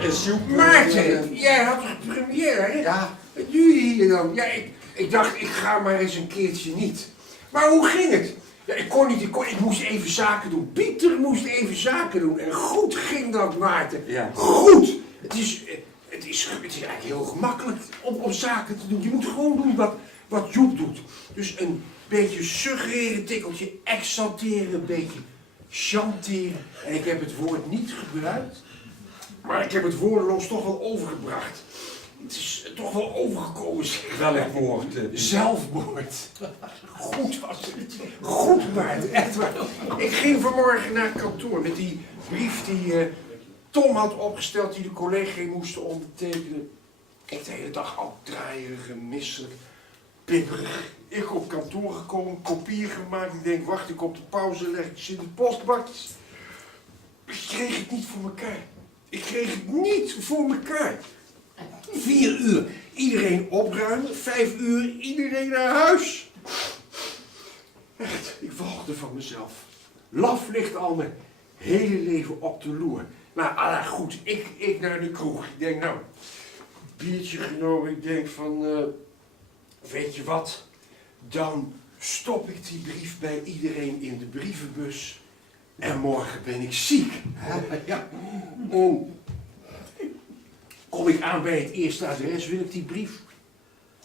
is Joep... Maarten, jij had toch première, hè? Ja. Wat doe je hier dan? Ja, ik dacht, ik ga maar eens een keertje niet. Maar hoe ging het? Ja, ik moest even zaken doen. Pieter moest even zaken doen. En goed ging dat, Maarten. Ja. Goed! Het is eigenlijk heel gemakkelijk om zaken te doen. Je moet gewoon doen wat Joep doet. Dus een beetje suggereren, tikkeltje exalteren, een beetje chanteren. En ik heb het woord niet gebruikt, maar ik heb het woordeloos toch wel overgebracht. Het is toch wel overgekomen, zeg. Welk woord? Zelfmoord. Goed was het. Goed, Maarten, echt waar. Ik ging vanmorgen naar het kantoor met die brief die Tom had opgesteld, die de collega's moesten ondertekenen. Ik de hele dag al draaierig, misselijk, pipperig. Ik op kantoor gekomen, kopieën gemaakt. Ik denk, wacht ik op de pauze, leg ik ze in de postbakjes. Ik kreeg het niet voor elkaar. Ik kreeg het niet voor elkaar. 4 uur, iedereen opruimen. 5 uur, iedereen naar huis. Echt, ik walgde van mezelf. Laf ligt al mijn hele leven op de loer. Nou, goed, ik naar de kroeg. Ik denk, nou, biertje genomen. Ik denk van, weet je wat? Dan stop ik die brief bij iedereen in de brievenbus. En morgen ben ik ziek. Ja. Kom ik aan bij het eerste adres, wil ik die brief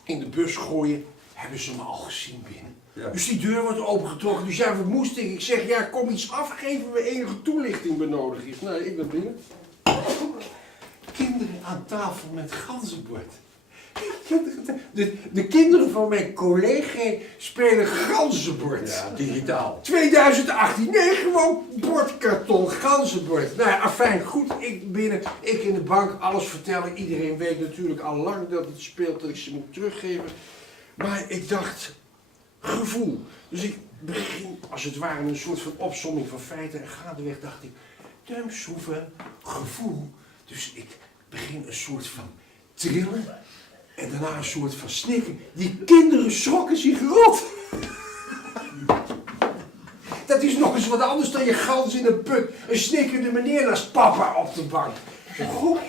in de bus gooien. Hebben ze me al gezien binnen. Ja. Dus die deur wordt opengetrokken. Dus ja, wat moest ik? Ik zeg, ja, kom iets afgeven waar enige toelichting benodigd is. Nou, ik ben binnen. Kinderen aan tafel met ganzenbord. De kinderen van mijn collega spelen ganzenbord. Ja, digitaal. 2018, nee, gewoon bordkarton, ganzenbord. Nou ja, afijn, goed, ik binnen, ik in de bank, alles vertellen. Iedereen weet natuurlijk al lang dat het speelt, dat ik ze moet teruggeven. Maar ik dacht, gevoel. Dus ik begin, als het ware, een soort van opsomming van feiten. En gaandeweg dacht ik, duimschroeven, gevoel. Dus ik begin een soort van trillen. En daarna een soort van snikken. Die kinderen schrokken zich rot. Dat is nog eens wat anders dan je gans in een put. Een snikkende meneer naast papa op de bank. Goed,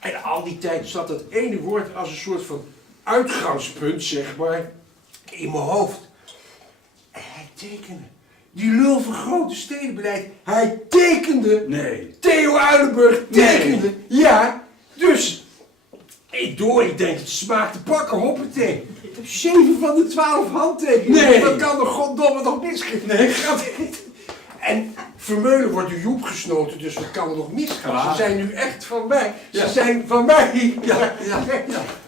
en al die tijd zat dat ene woord als een soort van uitgangspunt, zeg maar, in mijn hoofd. En hij tekende. Die lul van grote stedenbeleid. Hij tekende. Nee. Theo Uilenburg tekende. Nee. Ja, dus... Ik denk, het smaakt te pakken, hoppatee. 7 van de 12 handtekeningen. Nee. Dat kan toch goddomme nog misgaan? Nee. Gaat niet. En Vermeulen wordt door Joep gesnoten, dus wat kan er nog misgaan? Ja. Ze zijn nu echt van mij. Ja. Ze zijn van mij. Ja.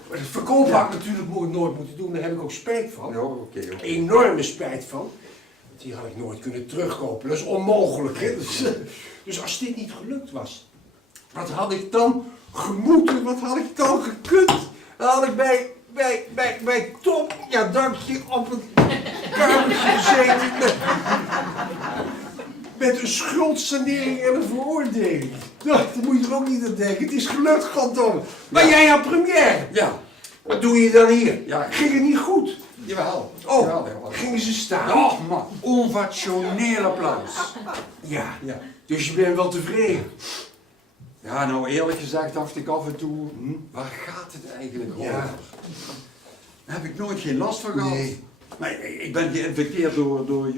Maar het verkoop had ik natuurlijk nooit moeten doen, daar heb ik ook spijt van. Ja, oké. Enorme spijt van. Die had ik nooit kunnen terugkopen, dat is onmogelijk. Hè? Dus als dit niet gelukt was, wat had ik dan gemoeten, wat had ik dan gekund? Dan had ik bij Tom, ja dank je, op een kamertje gezeten met een schuldsanering en een veroordeling. Dat moet je er ook niet aan denken, het is gelukt, goddomme. Maar jij had première. Ja. Wat doe je dan hier? Ja. Ging het niet goed? Jawel. Oh, Jawel. gingen ze staan? Och man, ovationeel applaus. Ja, Ja. dus je bent wel tevreden. Ja, nou eerlijk gezegd dacht ik af en toe, waar gaat het eigenlijk over? Ja. Daar heb ik nooit geen last van gehad. Nee. Maar ik ben geïnfecteerd door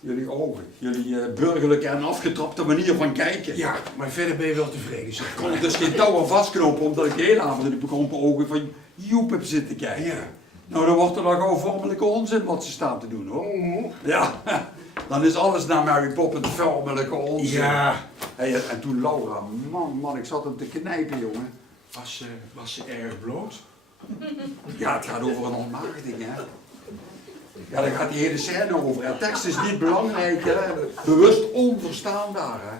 jullie ogen. Jullie burgerlijke en afgetrapte manier van kijken. Ja, maar verder ben je wel tevreden, zeg Ik kon dus geen touw aan vastknopen omdat ik de hele avond in de bekrompen ogen van Joep heb zitten kijken. Ja. Nou, dan wordt er dan gewoon vormelijke onzin wat ze staan te doen, hoor. Ja, dan is alles naar Mary Poppins vormelijke onzin. Ja. Hey, en toen Laura, man, ik zat hem te knijpen, jongen. Was ze erg bloot? Ja, het gaat over een ontmaagding, hè. Ja, daar gaat die hele scène over. En tekst is niet belangrijk, hè. Bewust onverstaanbaar, hè.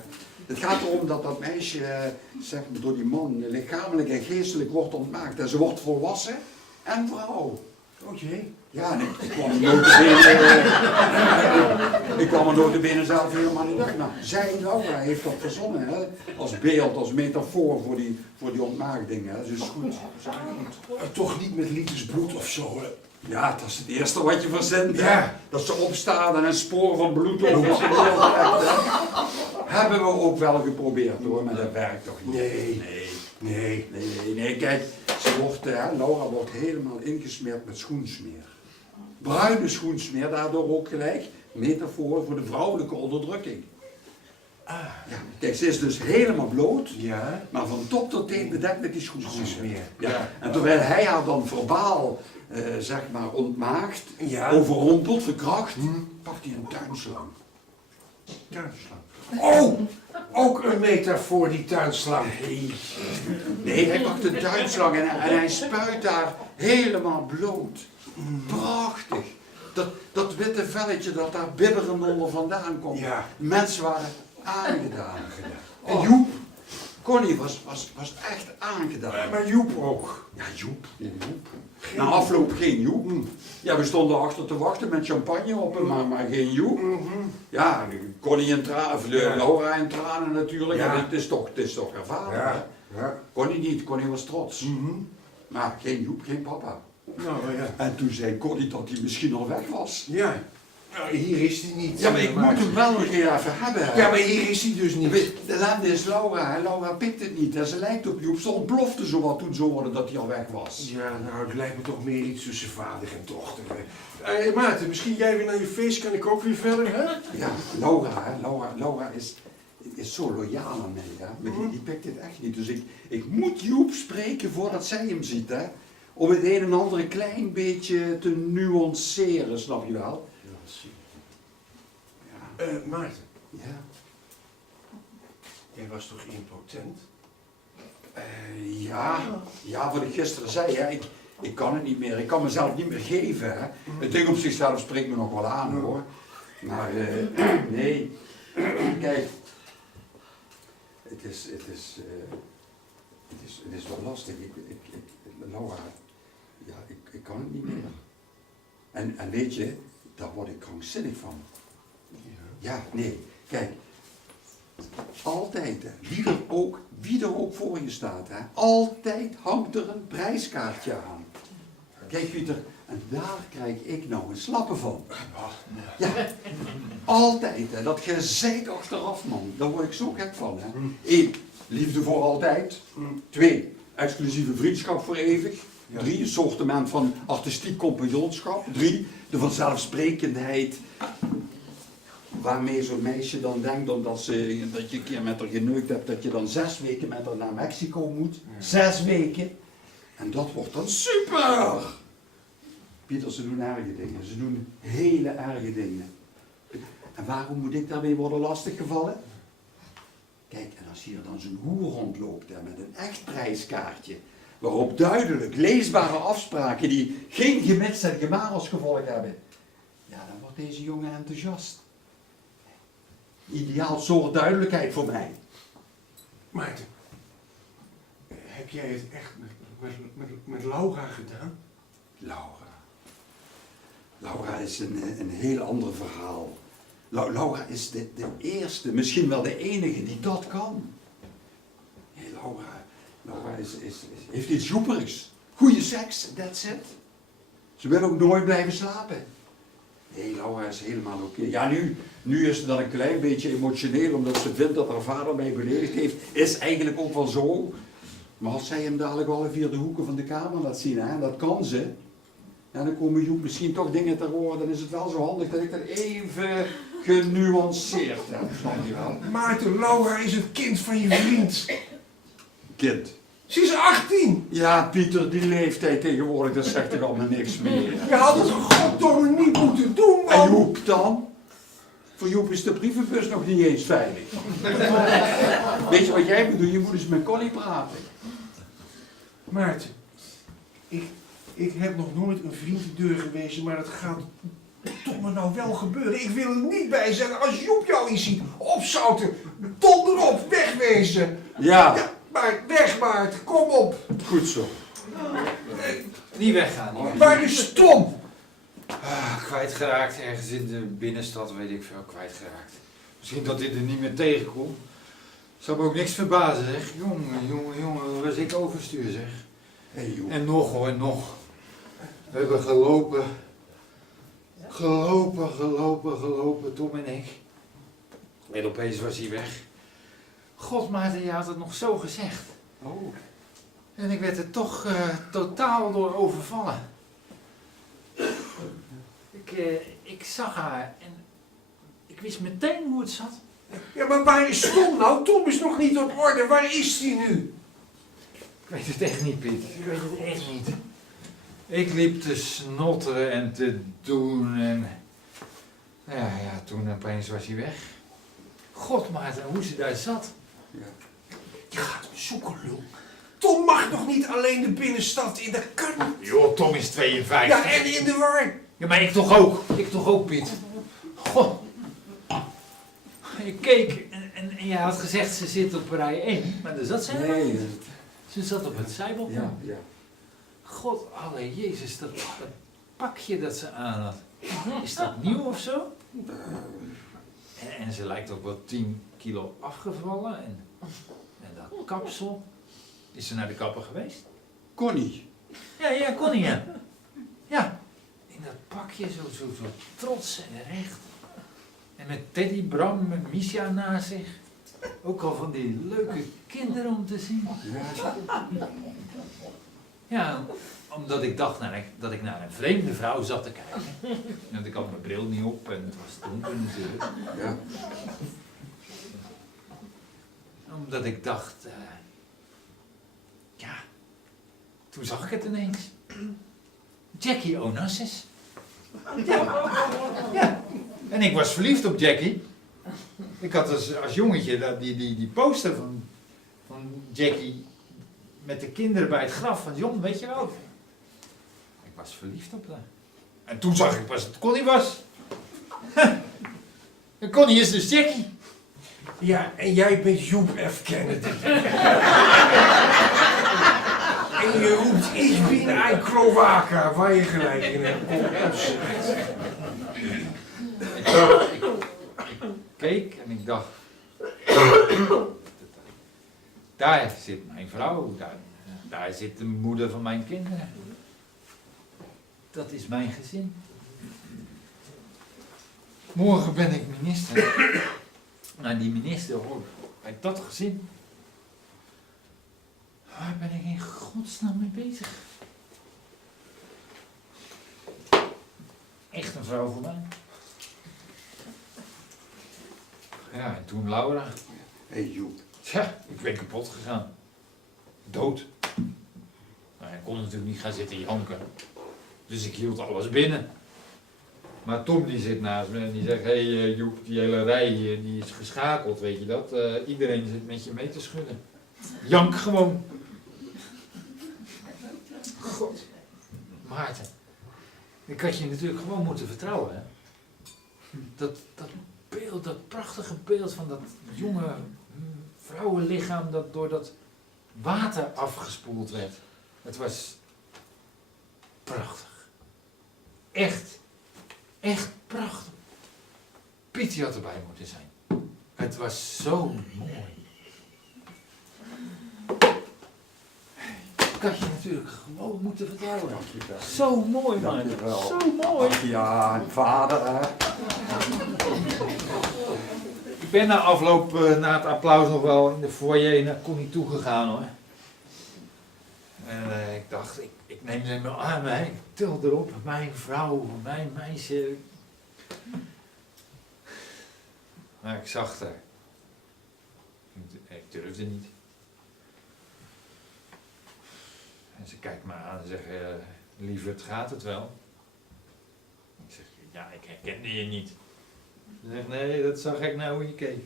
Het gaat erom dat dat meisje, zeg maar, door die man lichamelijk en geestelijk wordt ontmaagd. En ze wordt volwassen en vrouw. Oh jee. Ja, en ik kwam er notabene zelf helemaal niet uit. Nou, zij, Laura, heeft dat verzonnen, hè? Als beeld, als metafoor voor die ontmaagding, hè? Dus goed. Toch niet met liters bloed of zo, hè? Ja, dat is het eerste wat je verzint, hè? Ja. Dat ze opstaan en een spoor van bloed op zijn beeld trekt, hè? Hebben we ook wel geprobeerd hoor, maar dat werkt toch niet. Nee. Kijk, Laura wordt helemaal ingesmeerd met schoensmeer. Bruine schoensmeer, daardoor ook gelijk metafoor voor de vrouwelijke onderdrukking. Ja, kijk, ze is dus helemaal bloot, maar van top tot teen bedekt met die schoensmeer. Ja. En terwijl hij haar dan verbaal, zeg maar, ontmaagd, overrompeld, verkracht, pakt hij een tuinslang. Oh, ook een metafoor, die tuinslang. Nee, hij pakt een tuinslang en hij spuit daar helemaal bloot. Prachtig. Dat witte velletje dat daar bibberend onder vandaan komt. Ja. Mensen waren aangedaan. En Joep, Connie was echt aangedaan. Maar Joep ook. Ja, Joep. Na afloop geen Joep. Ja, we stonden achter te wachten met champagne op hem, maar geen Joep. Ja, Connie in tranen, Laura in tranen natuurlijk. Ja. En het is toch haar vader. Ja. Connie niet, Connie was trots. Maar geen Joep, geen papa. Nou, ja. En toen zei Connie dat hij misschien al weg was. Ja. Nou, hier is hij niet. Ja, maar ik moet hem wel nog even hebben. Hè. Ja, maar hier is hij dus niet. De ellende is Laura, hè. Laura pikt het niet. En ze lijkt op Joep. Ze ontplofte zo wat toen ze hoorde dat hij al weg was. Ja, nou, het lijkt me toch meer iets tussen vader en dochter. Maarten, misschien jij weer naar je feest, kan ik ook weer verder, hè? Ja, Laura, hè. Laura is zo loyaal aan mij, hè. Maar die pikt dit echt niet. Dus ik moet Joep spreken voordat zij hem ziet, hè. Om het een en ander een klein beetje te nuanceren, snap je wel? Maarten. Ja. Jij was toch impotent? Ja, wat ik gisteren zei, hè. Ik kan het niet meer. Ik kan mezelf niet meer geven, hè. Het ding op zichzelf spreekt me nog wel aan, hoor. Maar, nee. Kijk. Het is wel lastig. Laura, ja, ik kan het niet meer. En weet je, daar word ik krankzinnig van. Ja, nee, kijk. Altijd, hè, wie er ook voor je staat, hè, altijd hangt er een prijskaartje aan. Kijk Pieter, en daar krijg ik nou een slappe van. Ja, altijd, hè, dat gezeik achteraf, man. Daar word ik zo gek van, hè. 1, liefde voor altijd. 2, exclusieve vriendschap voor eeuwig. 3, een soortement van artistiek compagnonschap. 3, de vanzelfsprekendheid waarmee zo'n meisje dan denkt dat je een keer met haar geneukt hebt, dat je dan 6 weken met haar naar Mexico moet. 6 weken. En dat wordt dan super! Pieter, ze doen erge dingen. Ze doen hele erge dingen. En waarom moet ik daarmee worden lastiggevallen? Kijk, en als hier dan zo'n hoer rondloopt hè, met een echt prijskaartje, waarop duidelijk leesbare afspraken die geen gemits en gemaar als gevolg hebben, ja, dan wordt deze jongen enthousiast. Ideaal soort duidelijkheid voor mij. Maarten, heb jij het echt met Laura gedaan? Laura is een heel ander verhaal. Laura is de eerste, misschien wel de enige die dat kan. Nee, Laura heeft iets joeperigs. Goeie seks, that's it. Ze wil ook nooit blijven slapen. Nee, Laura is helemaal oké. Ja, nu is ze dan een klein beetje emotioneel, omdat ze vindt dat haar vader mij beledigd heeft. Is eigenlijk ook wel zo. Maar als zij hem dadelijk alle 4 de hoeken van de kamer laat zien, hè, dat kan ze. Ja, dan komen Joep misschien toch dingen te horen, dan is het wel zo handig dat ik dat even genuanceerd heb, snap je wel? Maarten, Laura is het kind van je vriend. Kind. Ze is 18. Ja, Pieter, die leeftijd tegenwoordig, dat zegt toch allemaal niks meer. Je had het goddomme niet moeten doen, man. En Joep dan? Voor Joep is de brievenbus nog niet eens veilig. Weet je wat jij moet doen? Je moet eens met Connie praten. Maarten, ik heb nog nooit een vriend de deur gewezen, maar dat gaat toch maar nou wel gebeuren. Ik wil er niet bij zijn als Joep jou eens ziet. Opzouten, donder op, wegwezen. Ja. Maar weg Maarten, kom op. Goed zo. Niet weggaan. Waar is Tom? Kwijtgeraakt, ergens in de binnenstad, weet ik veel, kwijtgeraakt. Misschien dat dit er niet meer tegenkomt. Zou me ook niks verbazen, zeg. Jongen, was ik overstuur, zeg. Hey, Joep. En nog hoor, nog. We hebben gelopen. Gelopen, Tom en ik. En opeens was hij weg. God, Maarten, je had het nog zo gezegd. Oh. En ik werd er toch totaal door overvallen. Ik zag haar en ik wist meteen hoe het zat. Ja, maar waar is Tom nou? Tom is nog niet op orde. Waar is hij nu? Ik weet het echt niet, Piet. Ik weet het echt niet. Ik liep te snotteren en te doen en... Ja, toen opeens was hij weg. God, Maarten, hoe ze daar zat. Ja. Je gaat hem zoeken, lul. Tom mag nog niet alleen de binnenstad in, dat kan niet. Joh, Tom is 52. Ja, en in de war. Ja, maar ik toch ook. Ik toch ook, Piet. God. Ik keek en je had gezegd ze zit op rij 1, maar daar zat ze helemaal Nee. niet. Ze zat op het zijbalkon. Ja. God, alle Jezus, dat pakje dat ze aan had. Is dat nieuw of zo? En ze lijkt ook wel 10 kilo afgevallen. En dat kapsel. Is ze naar de kapper geweest? Connie. Ja, Connie, ja. Ja, in dat pakje zo trots en recht. En met Teddy, Bram en Misha naast zich. Ook al van die leuke kinderen om te zien. Ja. Ja, omdat ik dacht dat ik naar een vreemde vrouw zat te kijken. Want ik had mijn bril niet op en het was donker natuurlijk. Ja. Omdat ik dacht, ja, toen zag ik het ineens. Jackie Onassis. Ja, en ik was verliefd op Jackie. Ik had als jongetje die poster van Jackie met de kinderen bij het graf van John, weet je wel. Ik was verliefd op haar. En toen zag ik pas dat Connie was. En Connie is dus Jackie. Ja, en jij bent Joep F. Kennedy. En je roept, ik ben een Kloaka, waar je gelijk in hebt. Ik keek en ik dacht, daar zit mijn vrouw, daar zit de moeder van mijn kinderen. Dat is mijn gezin. Morgen ben ik minister. Maar die minister hoort bij dat gezin. Waar ben ik in godsnaam mee bezig? Echt een vrouw voor mij. Ja, en toen Laura. Hé Joep. Tja, ik ben kapot gegaan. Dood. Maar hij kon natuurlijk niet gaan zitten janken. Dus ik hield alles binnen. Maar Tom die zit naast me en die zegt, hé Joep, die hele rij hier die is geschakeld, weet je dat? Iedereen zit met je mee te schudden. Jank gewoon. God. Maarten. Ik had je natuurlijk gewoon moeten vertrouwen, hè? Dat beeld, dat prachtige beeld van dat jonge vrouwenlichaam dat door dat water afgespoeld werd. Het was prachtig. Echt prachtig. Piet had erbij moeten zijn. Het was zo mooi. Ik had je natuurlijk gewoon moeten vertrouwen. Dankjewel. Zo mooi, man. Dankjewel. Zo mooi. Ach ja, vader hè. Ik ben na afloop, na het applaus nog wel in de foyer naar Connie toegegaan, hoor. En ik dacht, ik neem ze in mijn armen, hè. Ik til erop, mijn vrouw, mijn meisje. Maar ik zag haar. Ik durfde niet. En ze kijkt me aan en zegt, lieverd, gaat het wel? Ik zeg, ja, ik herkende je niet. Ze zegt, nee, dat zag ik nou hoe je keek.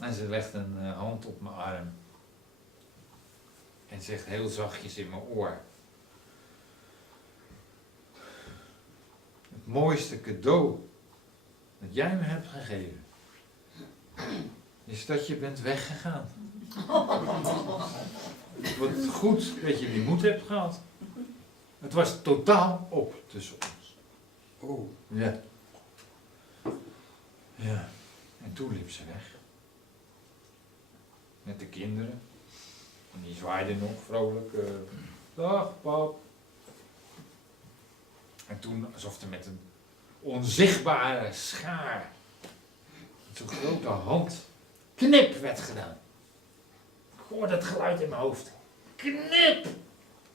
En ze legt een hand op mijn arm. En zegt heel zachtjes in mijn oor. Het mooiste cadeau dat jij me hebt gegeven, is dat je bent weggegaan. Wat goed dat je die moed hebt gehad. Het was totaal op tussen ons. Oh. Ja. Ja. En toen liep ze weg. Met de kinderen. En die zwaaiden nog vrolijk. Dag pap. En toen, alsof er met een onzichtbare schaar met zo'n grote hand knip werd gedaan. Ik hoorde het geluid in mijn hoofd. Knip!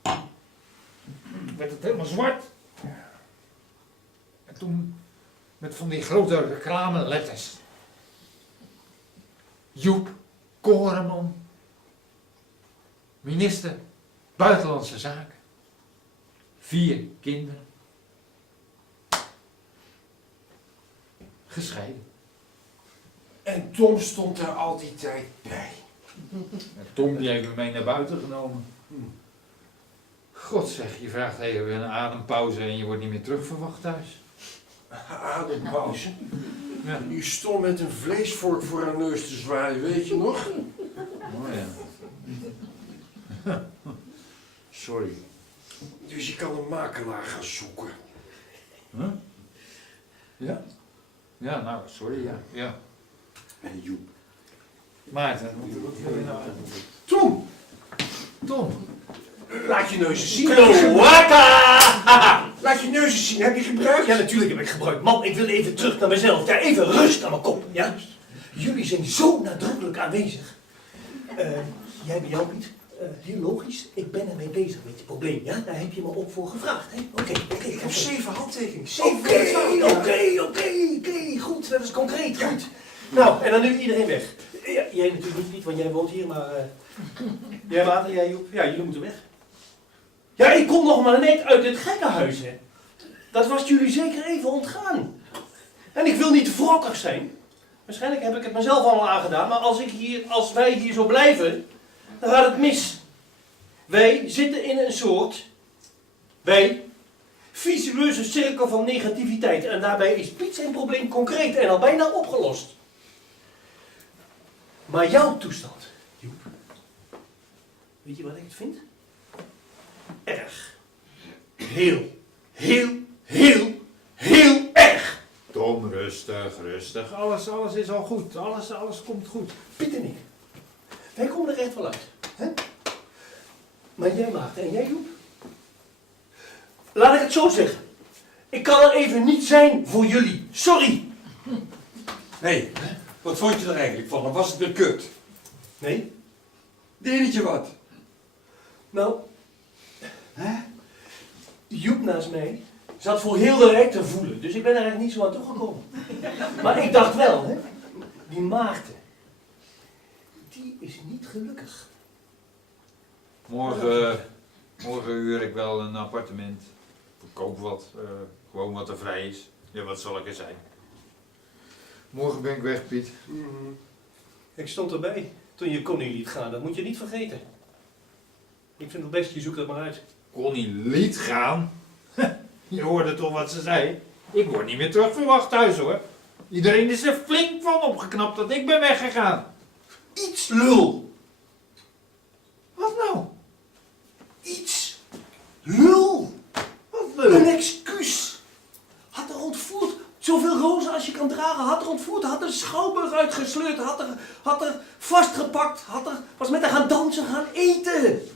Toen werd het helemaal zwart. En toen met van die grote reclame letters. Joep Koreman, minister Buitenlandse Zaken. 4 kinderen. Gescheiden. En Tom stond daar al die tijd bij. En Tom die heeft me mee naar buiten genomen. God zeg, je vraagt even een adempauze en je wordt niet meer terugverwacht thuis. Adempauze. Ja. Je stond met een vleesvork voor haar neus te zwaaien, weet je nog? Oh ja. Sorry. Dus je kan een makelaar gaan zoeken. Huh? Ja? Ja, nou, sorry, ja. Ja. En Joep. Maarten, wat wil je nou? Tom, Tom. laat je neus eens zien. Klowaka! Laat je neus eens zien. Heb je gebruikt? Ja, natuurlijk heb ik gebruikt. Man, ik wil even terug naar mezelf. Ja, even rust aan mijn kop. Ja? Jullie zijn zo nadrukkelijk aanwezig. Jij bij jou, Piet. Heel logisch. Ik ben ermee bezig met je probleem. Ja? Daar heb je me ook voor gevraagd. Oké. Ik heb 7 handtekeningen. Oké. Goed, dat is concreet. Goed. Nou, en dan nu iedereen weg. Ja, jij natuurlijk niet, want jij woont hier, maar... jij, Maarten, jij, Joep. Ja, jullie moeten weg. Ja, ik kom nog maar net uit het gekkenhuis, hè. Dat was jullie zeker even ontgaan. En ik wil niet wrokkig zijn. Waarschijnlijk heb ik het mezelf allemaal aangedaan, maar als wij hier zo blijven, dan gaat het mis. Wij zitten in een soort... vicieuze cirkel van negativiteit. En daarbij is Piet zijn probleem concreet en al bijna opgelost. Maar jouw toestand, Joep. Weet je wat ik het vind? Erg. Heel erg. Tom, rustig. Alles is al goed. Alles komt goed. Piet en ik. Wij komen er echt wel uit. Hè? Maar jij, Maarten, en jij, Joep? Laat ik het zo zeggen. Ik kan er even niet zijn voor jullie. Sorry. Hé, wat vond je er eigenlijk van? Of was het weer kut? Nee? Deed je wat? Nou, Hè? Joep naast mij zat voor heel de rijk te voelen. Dus ik ben er eigenlijk niet zo aan toegekomen. Maar ik dacht wel, hè. Die Maarten. Die is niet gelukkig. Morgen huur ik wel een appartement. Ik koop wat. Gewoon wat er vrij is. Ja, wat zal ik er zijn? Morgen ben ik weg, Piet. Ik stond erbij toen je Connie liet gaan. Dat moet je niet vergeten. Ik vind het best, je zoekt dat maar uit. Connie liet gaan? Je hoorde toch wat ze zei? Ik word niet meer terugverwacht thuis, hoor. Iedereen is er flink van opgeknapt dat ik ben weggegaan. Iets lul. Wat nou? Iets lul. Wat Een excuus. Had er ontvoerd. Zoveel rozen als je kan dragen. Had er ontvoerd. Had er de schouwburg uitgesleurd. Had er vastgepakt. Was met haar gaan dansen, gaan eten.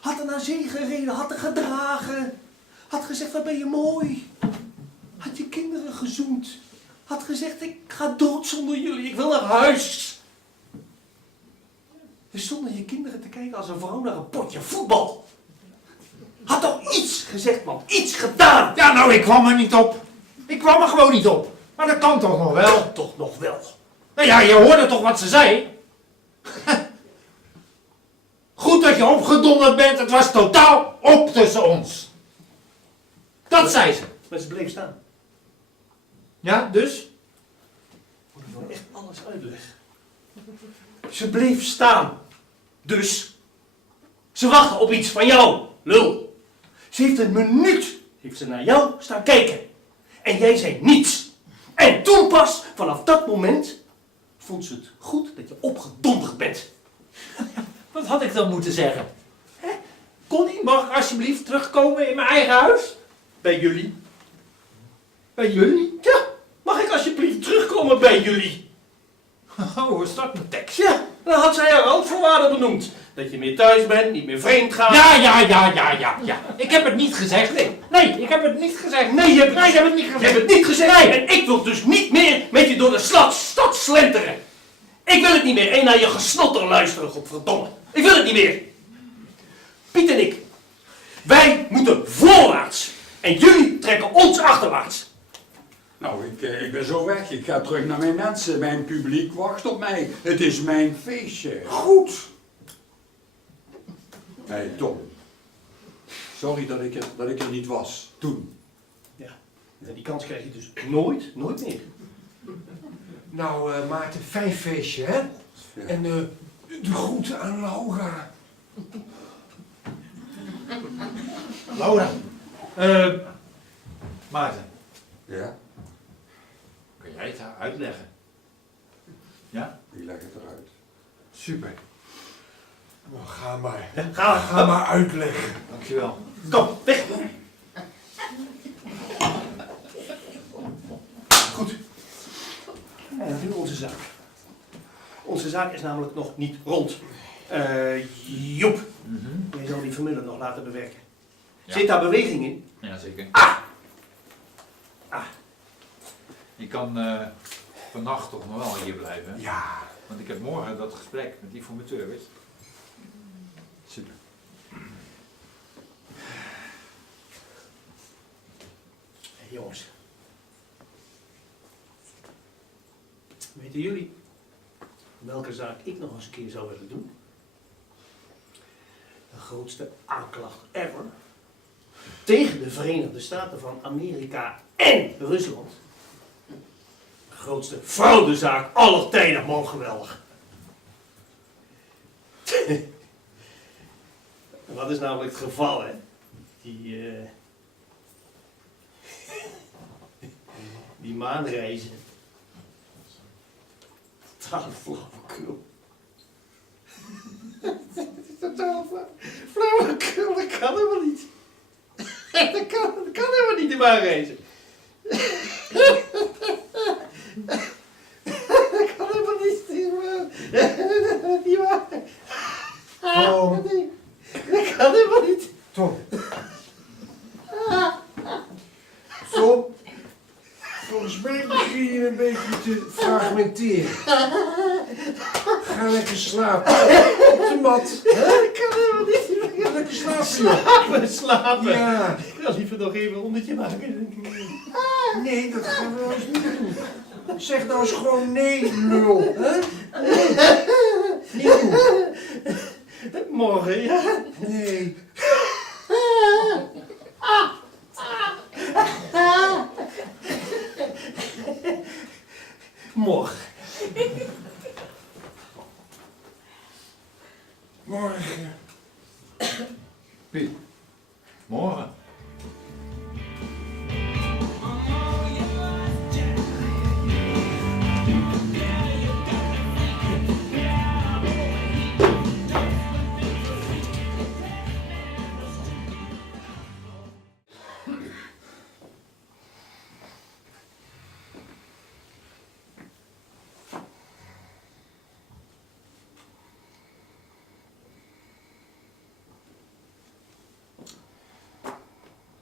Had er naar zee gereden. Had er gedragen. Had gezegd, wat ben je mooi. Had je kinderen gezoend. Had gezegd, ik ga dood zonder jullie. Ik wil naar huis. Je stond naar je kinderen te kijken als een vrouw naar een potje voetbal. Had toch iets gezegd, man. Iets gedaan. Ja, nou, ik kwam er niet op. Ik kwam er gewoon niet op. Maar dat kan toch nog wel? Toch nog wel. Nou ja, je hoorde toch wat ze zei? Goed dat je opgedonderd bent. Het was totaal op tussen ons. Dat zei ze. Maar ze bleef staan. Ja, dus? Moet ik nou echt alles uitleggen? Ze bleef staan. Dus. Ze wachtte op iets van jou, lul. Ze heeft een minuut naar jou staan kijken. En jij zei niets. En toen pas, vanaf dat moment, vond ze het goed dat je opgedonderd bent. Wat had ik dan moeten zeggen? Connie, mag ik alsjeblieft terugkomen in mijn eigen huis? Bij jullie. Bij jullie? Ja, mag ik alsjeblieft terugkomen bij jullie? Oh, wat start mijn tekst? Ja, dan had zij haar randvoorwaarden benoemd. Dat je meer thuis bent, niet meer vreemd gaat. Ja. Ik heb het niet gezegd. Nee, ik heb het niet gezegd. Nee, je hebt ik heb het niet gezegd. Je hebt het niet gezegd. En ik wil dus niet meer met je door de stad slenteren. Ik wil het niet meer. En naar je gesnotter luisteren, godverdomme. Ik wil het niet meer. Piet en ik. Wij moeten voorwaarts. En jullie trekken ons achterwaarts. Nou, ik ben zo weg. Ik ga terug naar mijn mensen. Mijn publiek wacht op mij. Het is mijn feestje. Goed. Hé, Tom. Sorry dat ik er niet was. Toen. Ja, en die kans krijg je dus nooit meer. Nou, Maarten, fijn feestje, hè? Ja. En de groeten aan Laura. Laura. Maarten, Ja? kan jij het haar uitleggen? Ja? Wie legt het eruit? Super. Nou, ga maar. Ja, Ga maar uitleggen. Dankjewel. Kom, weg. Goed. En nu onze zaak. Onze zaak is namelijk nog niet rond. Joep, jij zal die formule nog laten bewerken. Ja. Zit daar beweging in? Ja, zeker. Ah! Ik kan vannacht toch nog wel hier blijven. Ja. Want ik heb morgen dat gesprek met die formateur, weet je. Super. Hey, jongens. Weten jullie welke zaak ik nog eens een keer zou willen doen? De grootste aanklacht ever tegen de Verenigde Staten van Amerika en Rusland. De grootste fraudezaak aller tijden, man, geweldig. En wat is namelijk het geval, hè? Die maanreizen. Totaal flauwekul. Totaal flauwekul, dat kan helemaal niet. Dat kan helemaal niet, de maanreizen. Dat kan helemaal niet, die waar. Tom. Nee, dat kan helemaal niet. Tom. Tom. Volgens mij begin je een beetje te fragmenteren. Ga lekker slapen. Op de mat. Dat kan helemaal niet. Ga lekker slapen, joh. Slapen. Ja. Ik ga liever nog even een rondetje maken. Nee, dat gaan we nou eens niet doen. Zeg nou eens gewoon nee, lul. Hè? Niet doen. Morgen, ja. Nee. Morgen. Morgen. Piet, morgen.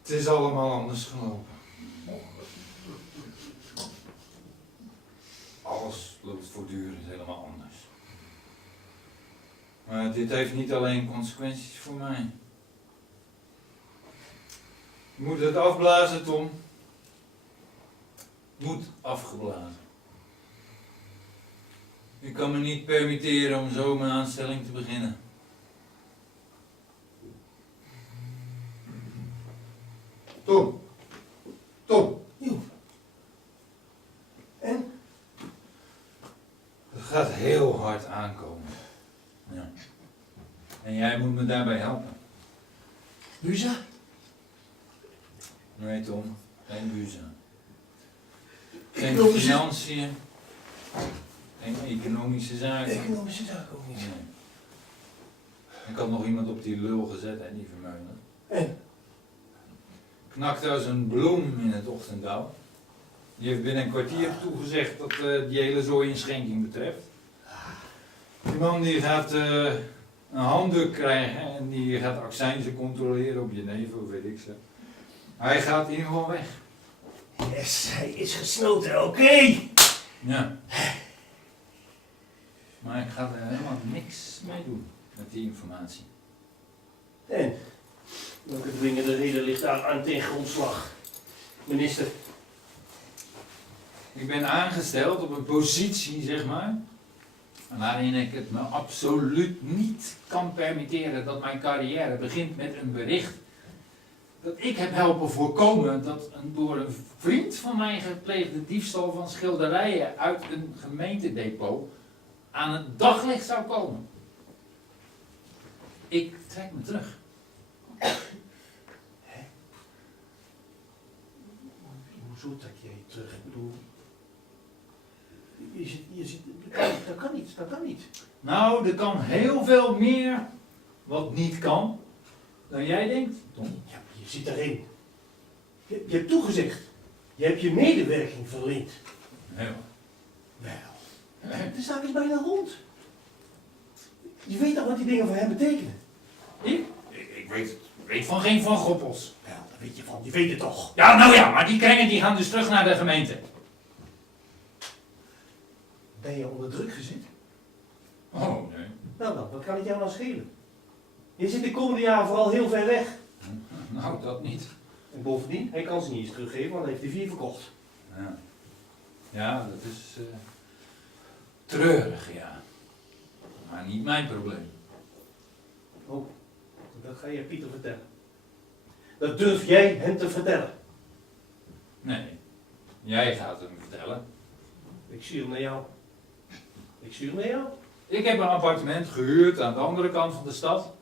Het is allemaal anders gelopen. Alles loopt voortdurend helemaal anders. Maar dit heeft niet alleen consequenties voor mij. Je moet het afblazen, Tom. Moet afgeblazen. Ik kan me niet permitteren om zo mijn aanstelling te beginnen. Tom. Tom. En? Het gaat heel hard aankomen. Ja. En jij moet me daarbij helpen. Buza? Nee, Tom. Geen buza. Geen Economische- financiën. Geen economische zaken. Economische zaken ook niet. Nee. Ik had nog iemand op die lul gezet, hè, die Vermeulen. En? Knakte als een bloem in het ochtenddauw. Die heeft binnen een kwartier toegezegd dat die hele zooi inschenking betreft. Die man die gaat een handdruk krijgen en die gaat accijnzen controleren op jenever of weet ik zo. Hij gaat hier gewoon weg. Yes, hij is gesnoten, oké. Ja. Maar ik ga er helemaal niks mee doen met die informatie. En welke dwingende reden ligt daar aan ten grondslag? Minister, Ik ben aangesteld op een positie, zeg maar, waarin ik het me absoluut niet kan permitteren dat mijn carrière begint met een bericht dat ik heb helpen voorkomen dat door een vriend van mij gepleegde diefstal van schilderijen uit een gemeentedepot aan het daglicht zou komen. Ik trek me terug. hoezo trek jij je terug? Ik bedoel, je zit, dat kan niet. Nou, er kan heel veel meer wat niet kan dan jij denkt, Tom. Ja, maar je zit erin. Je hebt toegezegd. Je hebt je medewerking verleend. Nee, Wel, de zaak is bijna rond. Je weet toch wat die dingen voor hem betekenen? Ik weet van geen Van Goppels. Wel, daar weet je van. Je weet het toch. Ja, nou ja, maar die kringen die gaan dus terug naar de gemeente. Ben je onder druk gezet? Oh, nee. Nou dan, wat kan het jou nou schelen? Je zit de komende jaren vooral heel ver weg. Nou, dat niet. En bovendien, hij kan ze niet eens teruggeven, want hij heeft die 4 verkocht. Ja, ja dat is treurig, ja. Maar niet mijn probleem. Oh, dat ga je Pieter vertellen. Dat durf jij hem te vertellen. Nee, jij gaat hem vertellen. Ik stuur hem naar jou. Ik stuur hem naar jou. Ik heb een appartement gehuurd aan de andere kant van de stad.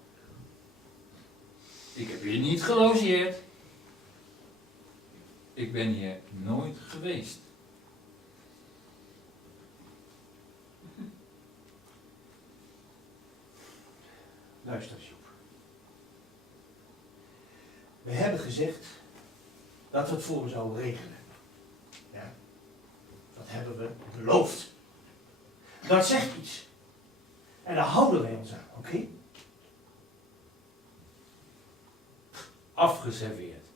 Ik heb hier niet gelogeerd. Ik ben hier nooit geweest. Luister, Joep. We hebben gezegd dat we het voor hem zouden regelen. Ja. Dat hebben we beloofd. Dat zegt iets. En daar houden wij ons aan, oké? Afgeserveerd.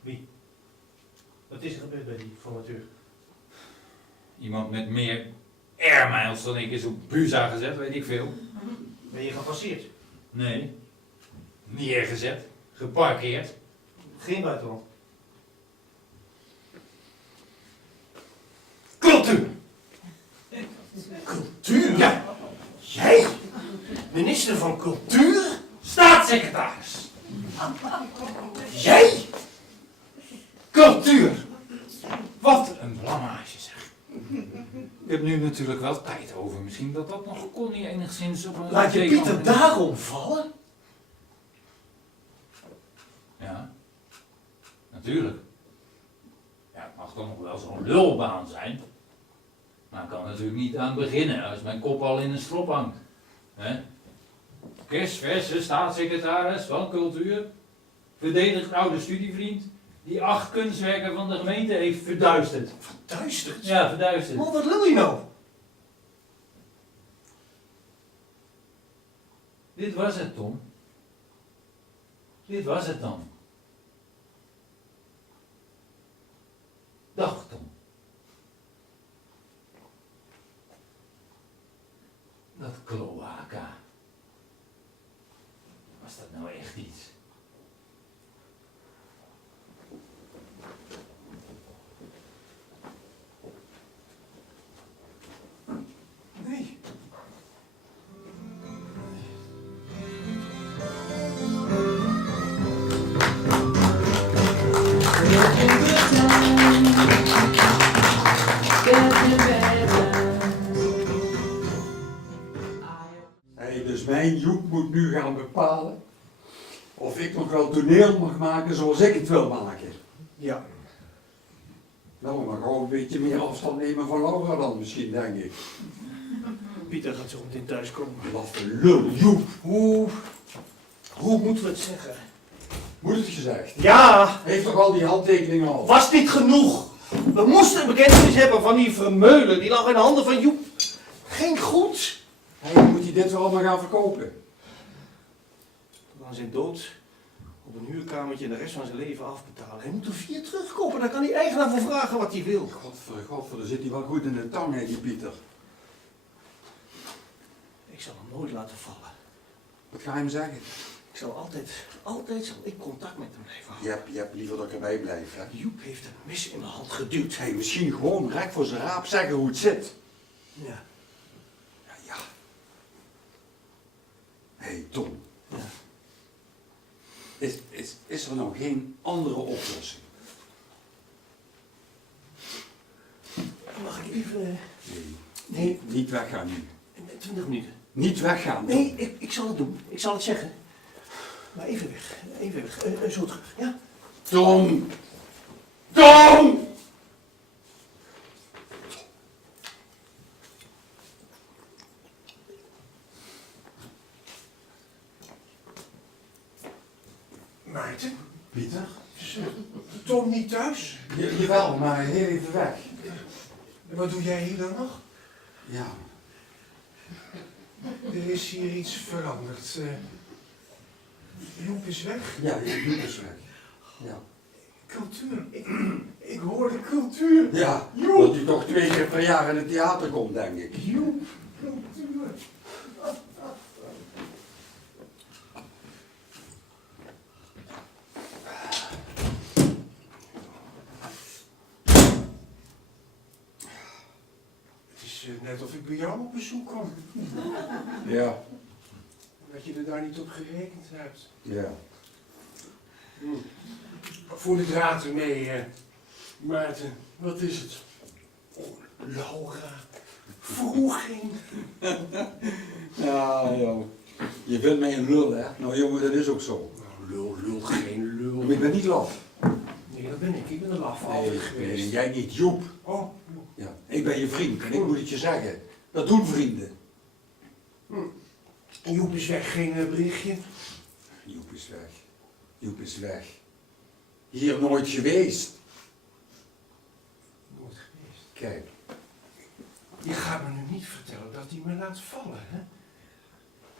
Wie? Wat is er gebeurd bij die formateur? Iemand met meer airmiles dan ik is op Buza gezet, weet ik veel. Ben je gepasseerd? Nee. Neergezet. Geparkeerd. Geen buitenland. Cultuur! Cultuur? Ja. Jij? Minister van Cultuur? Staatssecretaris! Jij? Cultuur! Wat een blamage zeg. Ik heb nu natuurlijk wel tijd over. Misschien dat dat nog Connie enigszins op een... Laat je Pieter daarom vallen? Ja. Natuurlijk. Ja, het mag toch nog wel zo'n lulbaan zijn. Maar ik kan natuurlijk niet aan beginnen als mijn kop al in een strop hangt. Hè? Kerstverse staatssecretaris van Cultuur. Verdedigt oude studievriend. Die 8 kunstwerken van de gemeente heeft verduisterd. Verduisterd? Ja, verduisterd. Maar wat wil je nou? Dit was het, Tom. Dit was het dan. Dag, Tom. Dat kloaka. Was dat nou echt iets? Nee. Hey, dus mijn Joep moet nu gaan bepalen of ik nog wel toneel mag maken zoals ik het wil maken. Ja. Nou, maar gewoon een beetje meer afstand nemen van Laura dan misschien, denk ik. Pieter gaat zo meteen thuiskomen. Laffe lul, Joep. Hoe moeten we het zeggen? Moet het gezegd? Ja! Heeft toch al die handtekeningen al? Was dit genoeg? We moesten een bekentenis hebben van die Vermeulen. Die lag in de handen van Joep. Geen goed. Hij moet hij dit wel allemaal gaan verkopen. Tot aan zijn dood op een huurkamertje en de rest van zijn leven afbetalen. Hij moet er 4 terugkopen. Daar kan die eigenaar voor vragen wat hij wil. Godver, daar zit hij wel goed in de tang, hè, die Pieter. Ik zal hem nooit laten vallen. Wat ga je hem zeggen? Ik zal altijd zal ik contact met hem blijven houden. Je hebt liever dat ik erbij blijf, hè? Joep heeft een mes in de hand geduwd. Hey, misschien gewoon recht voor zijn raap zeggen hoe het zit. Ja. Ja. Hé, Tom. Ja. Is er nou geen andere oplossing? Mag ik even... Nee. Nee, Niet weggaan nu. 20 minuten. Niet weggaan. Nee, ik zal het doen. Ik zal het zeggen. Maar even weg. Even weg. Zo terug. Ja? Tom! Tom! Maarten? Pieter? Is Tom niet thuis? Jawel, maar heel even weg. En wat doe jij hier dan nog? Ja. Er is hier iets veranderd. Joep is weg. Ja, Joep is weg. Ja. Cultuur. Ik hoorde cultuur. Ja, Joep. dat hij toch 2 keer per jaar in het theater komt, denk ik. Joep. Cultuur. Het is net of ik bij jou op bezoek kom. Ja. Dat je er daar niet op gerekend hebt. Ja. Voor de draad ermee, Maarten. Wat is het? Oh, Laura. Vroeging. Ja, joh. Je vindt mij een lul, hè? Nou jongen, dat is ook zo. Nou, lul, geen lul. Maar ik ben niet laf. Nee, dat ben ik. Ik ben een laf Nee, altijd geweest. jij niet, Joep. Oh, Ja. Ik ben je vriend en ik moet het je zeggen. Dat doen vrienden. Joep is weg, geen berichtje. Joep is weg. Joep is weg. Hier nooit geweest. Nooit geweest. Kijk. Je gaat me nu niet vertellen dat hij me laat vallen, hè?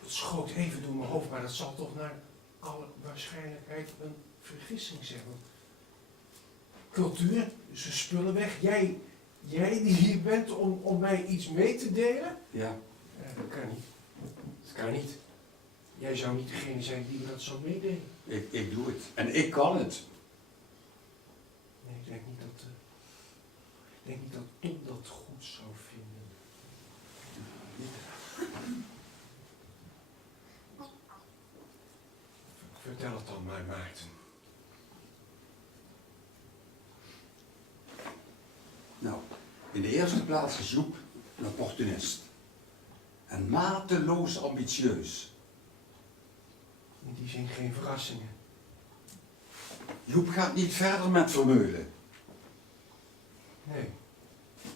Het schoot even door mijn hoofd, maar dat zal toch naar alle waarschijnlijkheid een vergissing zijn. Want cultuur, zijn spullen weg. Jij die hier bent om mij iets mee te delen? Ja. Dat kan niet. Dat kan niet. Jij zou niet degene zijn die me dat zou meedelen. Ik doe het. En ik kan het. Nee, ik denk niet dat Tom dat goed zou vinden. Vertel het dan maar, Maarten. Nou, in de eerste plaats is Joep een opportunist. En mateloos ambitieus. In die zin geen verrassingen. Joep gaat niet verder met Vermeulen. Nee,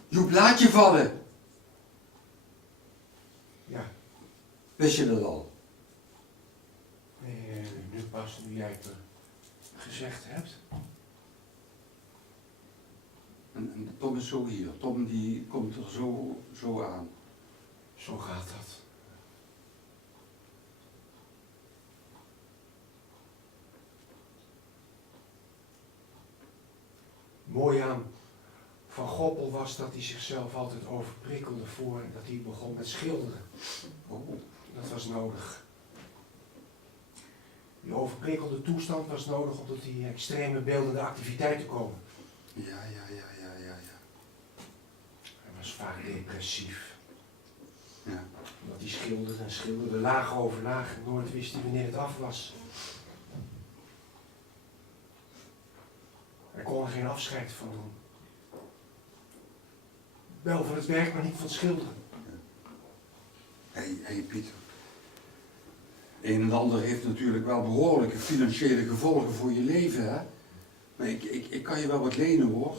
Joep, laat je vallen. ja. Wist je dat al? Nee, nu pas, nu jij het gezegd hebt. En Tom is zo hier. Tom die komt er zo aan. Zo gaat dat. Mooi aan Van Goppel was dat hij zichzelf altijd overprikkelde voordat hij begon met schilderen. Oh. Dat was nodig. Die overprikkelde toestand was nodig om tot die extreme beeldende activiteit te komen. Ja. Hij was vaak depressief. Ja. Omdat hij schilderde en schilderde, laag over laag, en nooit wist hij wanneer het af was. Hij kon er geen afscheid van doen. Wel van het werk, maar niet van het schilderen. Hé, Pieter. Een en ander heeft natuurlijk wel behoorlijke financiële gevolgen voor je leven, hè? Maar ik kan je wel wat lenen, hoor.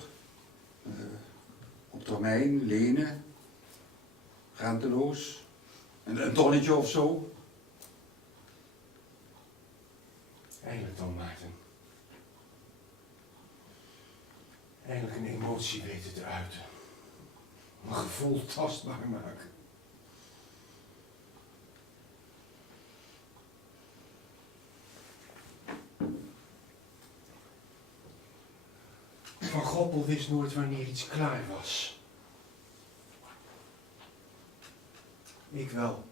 Op termijn, lenen. Renteloos. Een tonnetje of zo. Eindelijk dan, Maarten. Eindelijk een emotie weten te uiten. Een gevoel tastbaar maken. Van Goppel wist nooit wanneer iets klaar was. Ik wel.